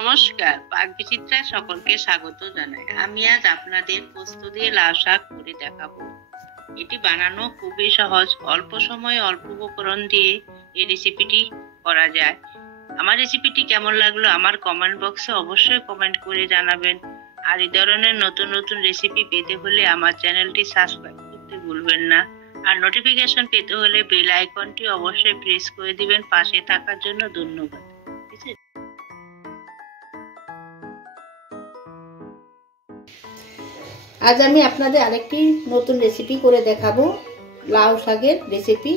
নমস্কার, পাকবিচিত্রায় সকলকে স্বাগত জানাই। আমি আজ আপনাদের পোস্ত দিয়ে লাউ শাক করে দেখাবো। এটি বানানো খুবই সহজ, অল্প সময়ে অল্প উপকরণ দিয়ে এই রেসিপিটি করা যায়। আমার রেসিপিটি কেমন লাগলো আমার কমেন্ট বক্সে অবশ্যই কমেন্ট করে জানাবেন। আর এই ধরনের নতুন নতুন রেসিপি পেতে হলে আমার চ্যানেলটি সাবস্ক্রাইব করতে ভুলবেন না। আর নোটিফিকেশন পেতে হলে বেল আইকনটি অবশ্যই প্রেস করে দিবেন। পাশে থাকার জন্য ধন্যবাদ। আজ আমি আপনাদের আরেকটি নতুন রেসিপি করে দেখাবো, লাউ শাকের রেসিপি।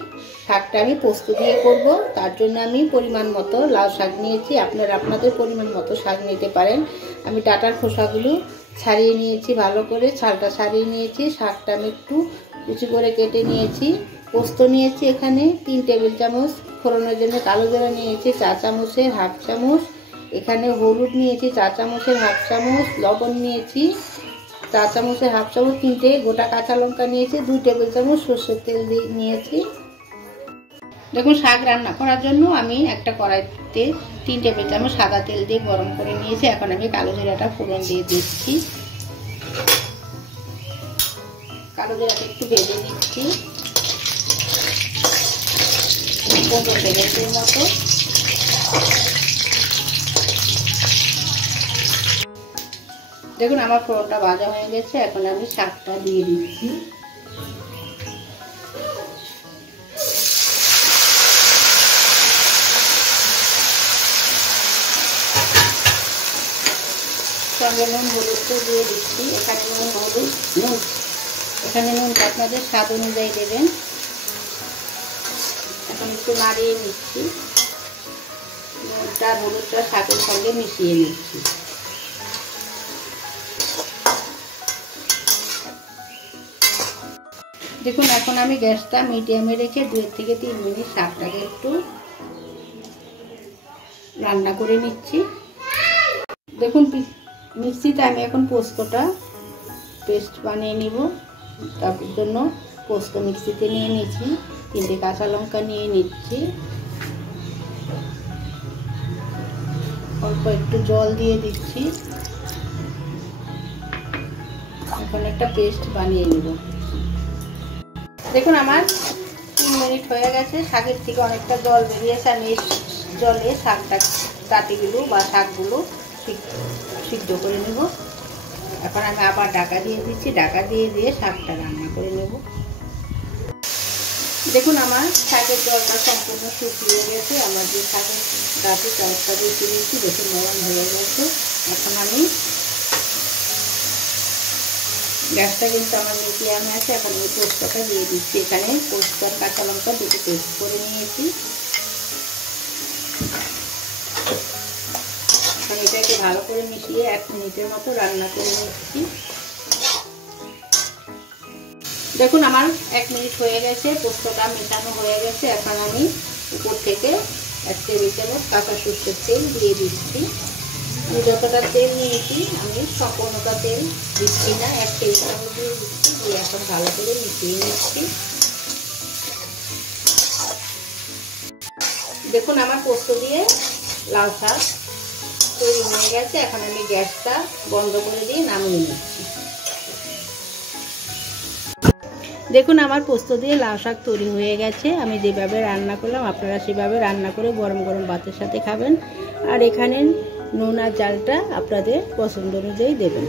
শাকটা আমি পোস্ত দিয়ে করব। তার জন্য আমি পরিমাণ মতো লাউ শাক নিয়েছি। আপনারা আপনাদের পরিমাণ মতো শাক নিতে পারেন। আমি ডাঁটার খোসাগুলো ছাড়িয়ে নিয়েছি, ভালো করে ছালটা ছাড়িয়ে নিয়েছি। শাকটা আমি একটু কুচি করে কেটে নিয়েছি। পোস্ত নিয়েছি এখানে 3 টেবিল চামচ, ফোড়নের জন্য কালো জিরা নিয়েছি 4 চামচের হাফ চামচ, এখানে হলুদ নিয়েছি 4 চামচের হাফ চামচ, লবণ নিয়েছি 4 চামচের হাফ চামচ, 3টে গোটা কাঁচা লঙ্কা নিয়েছি, 2 টেবিল চামচ সরষের তেল নিয়েছি। দেখুন, শাক রান্না করার জন্য আমি একটা কড়াইতে 3 টেবিল চামচ সাদা তেল দিয়ে গরম করে নিয়েছি। এখন আমি কালো জিরাটা ফোড়ন দিয়ে দিচ্ছি। কালো জিরাটা একটু ভেজে নিচ্ছি 15 সেকেন্ডের মতো। দেখুন, আমার ফোড়নটা ভাজা হয়ে গেছে। এখন আমি শাকটা দিয়ে দিচ্ছি। সঙ্গে নুন হলুদও দিয়ে দিচ্ছি। এখানে নুনটা আপনাদের স্বাদ অনুযায়ী দেবেন। এখন একটু নাড়িয়ে নিচ্ছি। নুনটা হলুদটা শাকের সঙ্গে মিশিয়ে নিচ্ছি। দেখুন, এখন আমি গ্যাসটা মিডিয়ামে রেখে 2 থেকে 3 মিনিট শাকটাকে একটু রান্না করে নিচ্ছি। দেখুন, মিক্সিতে আমি এখন পোস্তটা পেস্ট বানিয়ে নিব। তার জন্য পোস্ত মিক্সিতে নিয়ে নিচ্ছি। 3টে কাঁচা লঙ্কা নিয়ে নিচ্ছি। অল্প একটু জল দিয়ে দিচ্ছি। এখন একটা পেস্ট বানিয়ে নিব। দেখুন, আমার 3 মিনিট হয়ে গেছে। শাকের থেকে অনেকটা জল বেরিয়েছে। আমি এই জলে ডাঁটিগুলো বা শাকগুলো সিদ্ধ করে নেব। এখন আমি আবার ঢাকা দিয়ে দিচ্ছি। ঢাকা দিয়ে শাকটা রান্না করে নেব। দেখুন, আমার শাকের জলটা সম্পূর্ণ শুকিয়ে গেছে। আমার যে শাকের ডাঁটি চারটা দিয়ে দিয়েছি, দেখুন নরম হয়ে গেছে। এখন আমি গ্যাসটা কিন্তু আমার মিডিয়ামে আছে। এখন আমি পোস্তটা দিয়ে দিচ্ছি। এখানে পোস্ত আর কাঁচা লঙ্কা দুটো পেস্ট করে নিয়েছি। এখন এটাকে ভালো করে মিশিয়ে 1 মিনিটের মতো রান্না করে নিচ্ছি। দেখুন, আমার 1 মিনিট হয়ে গেছে। পোস্তটা মেশানো হয়ে গেছে। এখন আমি উপর থেকে 1 টেবিল চামচ কাঁচা সরষের তেল দিয়ে দিচ্ছি। আমি যতটা তেল নিয়েছি আমি সম্পূর্ণটা তেল দিচ্ছি না, 1 টেবিল চামচ দিয়ে দিচ্ছি। দিয়ে এখন ভালো করে মিশিয়ে নিচ্ছি। দেখুন, আমার পোস্ত দিয়ে লাউ শাক তৈরি হয়ে গেছে। এখন আমি গ্যাসটা বন্ধ করে দিয়ে নামিয়ে নিচ্ছি। দেখুন, আমার পোস্ত দিয়ে লাউ শাক তৈরি হয়ে গেছে। আমি যেভাবে রান্না করলাম আপনারা সেভাবে রান্না করে গরম গরম ভাতের সাথে খাবেন। আর এখানে নুন আর ঝালটা আপনাদের পছন্দ অনুযায়ী দেবেন।